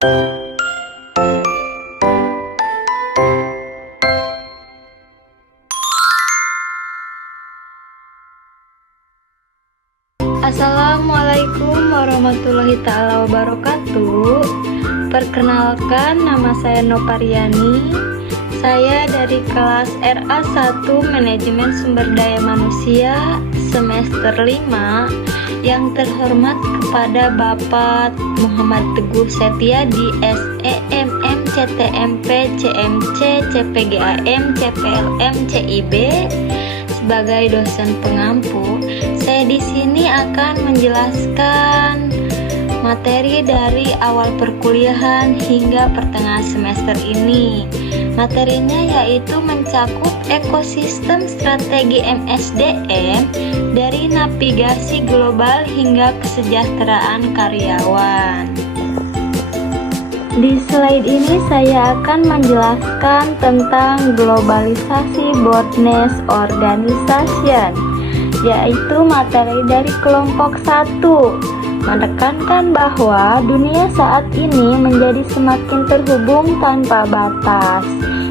Assalamualaikum warahmatullahi ta'ala wabarakatuh. Perkenalkan, nama saya Nopariani. Saya dari kelas RA1 Manajemen Sumber Daya Manusia semester 5. Yang terhormat kepada Bapak Muhammad Teguh Setiadi, SEMM, CTMP, CMC, CPGAM, CPLM, CIB sebagai dosen pengampu. Saya di sini akan menjelaskan materi dari awal perkuliahan hingga pertengahan semester ini. Materinya yaitu mencakup ekosistem strategi MSDM dari navigasi global hingga kesejahteraan karyawan. Di slide ini saya akan menjelaskan tentang globalisasi Boardness Organization, yaitu materi dari kelompok 1, menekankan bahwa dunia saat ini menjadi semakin terhubung tanpa batas.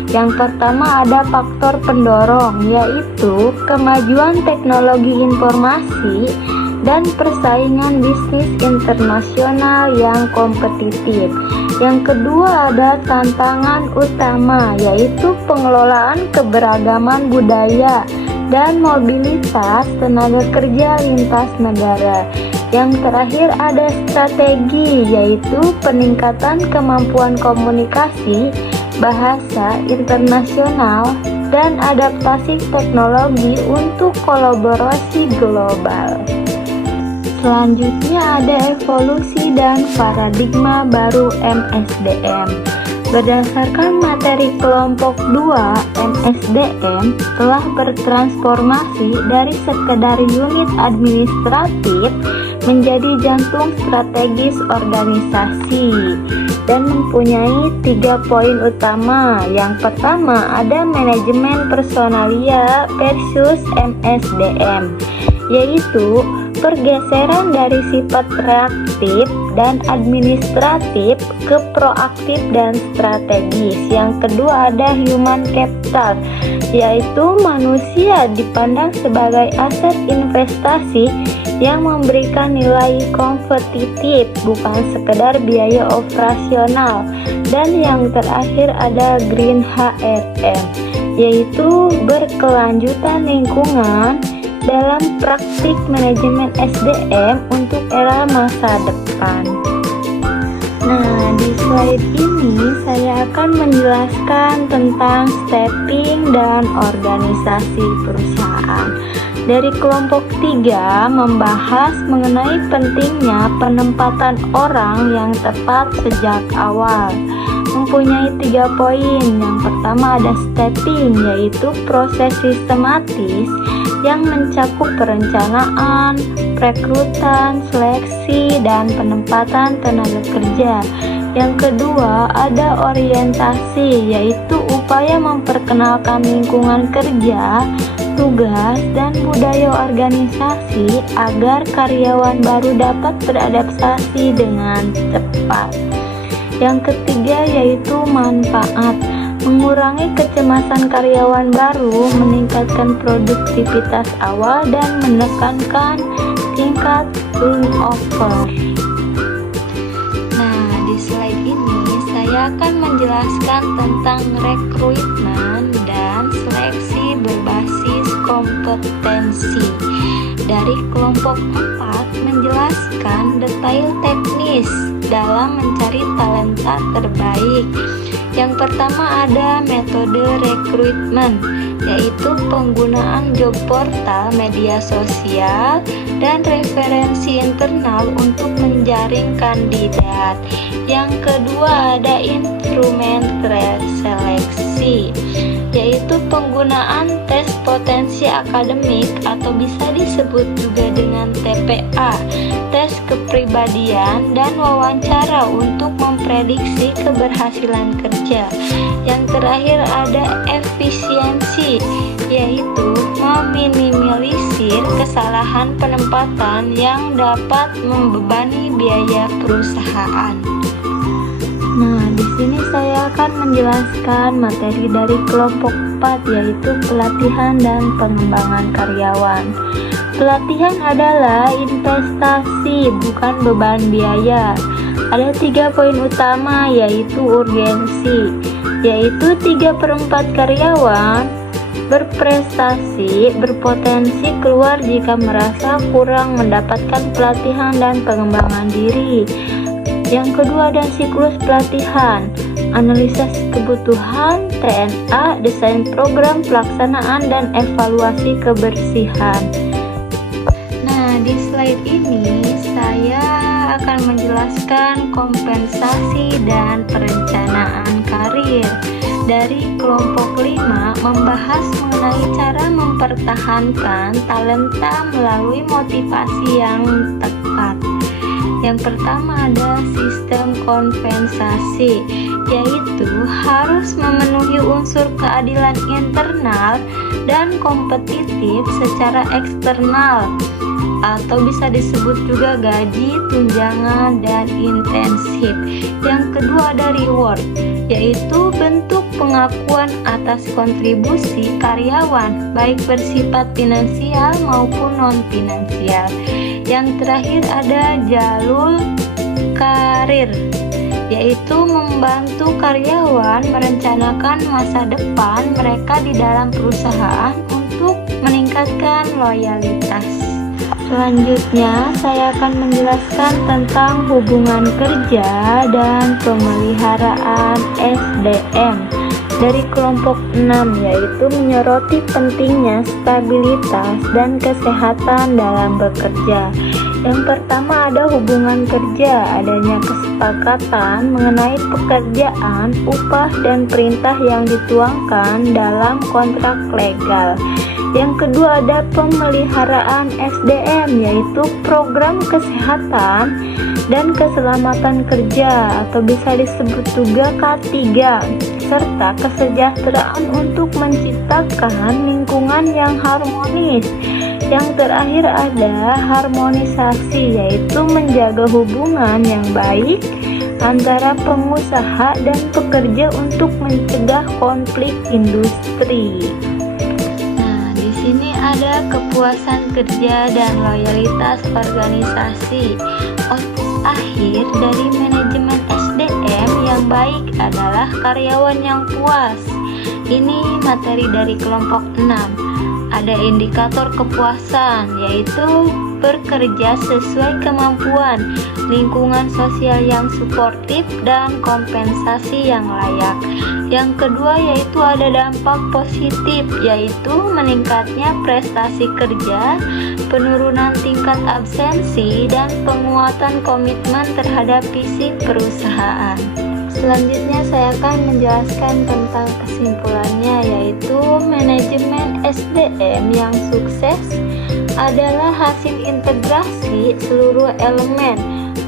Yang pertama ada faktor pendorong, yaitu kemajuan teknologi informasi dan persaingan bisnis internasional yang kompetitif. Yang kedua ada tantangan utama, yaitu pengelolaan keberagaman budaya dan mobilitas tenaga kerja lintas negara. Yang terakhir ada strategi, yaitu peningkatan kemampuan komunikasi, bahasa internasional, dan adaptasi teknologi untuk kolaborasi global. Selanjutnya ada evolusi dan paradigma baru MSDM. Berdasarkan materi kelompok 2, MSDM telah bertransformasi dari sekedar unit administratif menjadi jantung strategis organisasi dan mempunyai 3 poin utama. Yang pertama ada manajemen personalia versus MSDM, yaitu pergeseran dari sifat reaktif dan administratif ke proaktif dan strategis. Yang kedua ada human capital, yaitu manusia dipandang sebagai aset investasi yang memberikan nilai kompetitif, bukan sekedar biaya operasional. Dan yang terakhir ada green HRM, yaitu berkelanjutan lingkungan dalam praktik manajemen SDM untuk era masa depan. Nah, di slide ini saya akan menjelaskan tentang stepping dan organisasi perusahaan. Dari kelompok 3 membahas mengenai pentingnya penempatan orang yang tepat sejak awal. Mempunyai 3 poin. Yang pertama ada stepping, yaitu proses sistematis yang mencakup perencanaan, perekrutan, seleksi, dan penempatan tenaga kerja. Yang kedua ada orientasi, yaitu upaya memperkenalkan lingkungan kerja, tugas, dan budaya organisasi agar karyawan baru dapat beradaptasi dengan cepat. Yang ketiga yaitu manfaat, mengurangi kecemasan karyawan baru, meningkatkan produktivitas awal, dan menekankan tingkat turnover. Nah, di slide ini saya akan menjelaskan tentang rekrutmen dan seleksi berbasis kompetensi. Dari kelompok 4 menjelaskan detail teknis dalam mencari talenta terbaik. Yang pertama ada metode rekrutmen, yaitu penggunaan job portal, media sosial, dan referensi internal untuk menjaring kandidat. Yang kedua ada instrumen seleksi, yaitu penggunaan tes potensi akademik atau bisa disebut juga dengan TPA, tes kepribadian, dan wawancara untuk memprediksi keberhasilan kerja. Yang terakhir ada efisiensi, yaitu meminimalisir kesalahan penempatan yang dapat membebani biaya perusahaan. saya akan menjelaskan materi dari kelompok 4, yaitu pelatihan dan pengembangan karyawan. Pelatihan adalah investasi, bukan beban biaya. Ada 3 poin utama, yaitu urgensi, yaitu 3/4 karyawan berprestasi berpotensi keluar jika merasa kurang mendapatkan pelatihan dan pengembangan diri. Yang kedua ada siklus pelatihan, analisis kebutuhan, TNA, desain program pelaksanaan, dan evaluasi kebersihan. Nah, di slide ini saya akan menjelaskan kompensasi dan perencanaan karir. Dari kelompok 5 membahas mengenai cara mempertahankan talenta melalui motivasi yang tepat. Yang pertama ada sistem kompensasi, yaitu harus memenuhi unsur keadilan internal dan kompetitif secara eksternal, atau bisa disebut juga gaji, tunjangan, dan intensif. Yang kedua ada reward, yaitu bentuk pengakuan atas kontribusi karyawan, baik bersifat finansial maupun non-finansial. Yang terakhir ada jalur karir, yaitu membantu karyawan merencanakan masa depan mereka di dalam perusahaan untuk meningkatkan loyalitas. Selanjutnya, saya akan menjelaskan tentang hubungan kerja dan pemeliharaan SDM dari kelompok 6, yaitu menyoroti pentingnya stabilitas dan kesehatan dalam bekerja. Yang pertama ada hubungan kerja, adanya kesepakatan mengenai pekerjaan, upah, dan perintah yang dituangkan dalam kontrak legal. Yang kedua ada pemeliharaan SDM, yaitu program kesehatan dan keselamatan kerja, atau bisa disebut juga K3, serta kesejahteraan untuk menciptakan lingkungan yang harmonis. Yang terakhir ada harmonisasi, yaitu menjaga hubungan yang baik antara pengusaha dan pekerja untuk mencegah konflik industri. Ini ada kepuasan kerja dan loyalitas organisasi. Output akhir dari manajemen SDM yang baik adalah karyawan yang puas. Ini materi dari kelompok 6. Ada indikator kepuasan, yaitu bekerja sesuai kemampuan, lingkungan sosial yang suportif, dan kompensasi yang layak. Yang kedua yaitu ada dampak positif, yaitu meningkatnya prestasi kerja, penurunan tingkat absensi, dan penguatan komitmen terhadap visi perusahaan. Selanjutnya saya akan menjelaskan tentang kesimpulannya, yaitu manajemen SDM yang sukses adalah hasil integrasi seluruh elemen,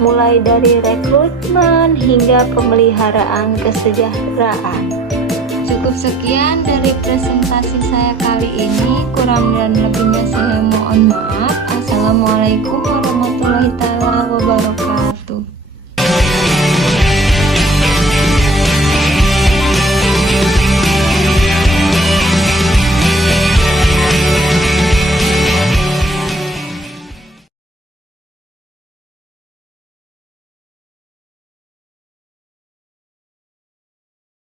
mulai dari rekrutmen hingga pemeliharaan kesejahteraan. Cukup sekian dari presentasi saya kali ini, kurang dan lebihnya saya mohon maaf. Assalamualaikum warahmatullahi wabarakatuh.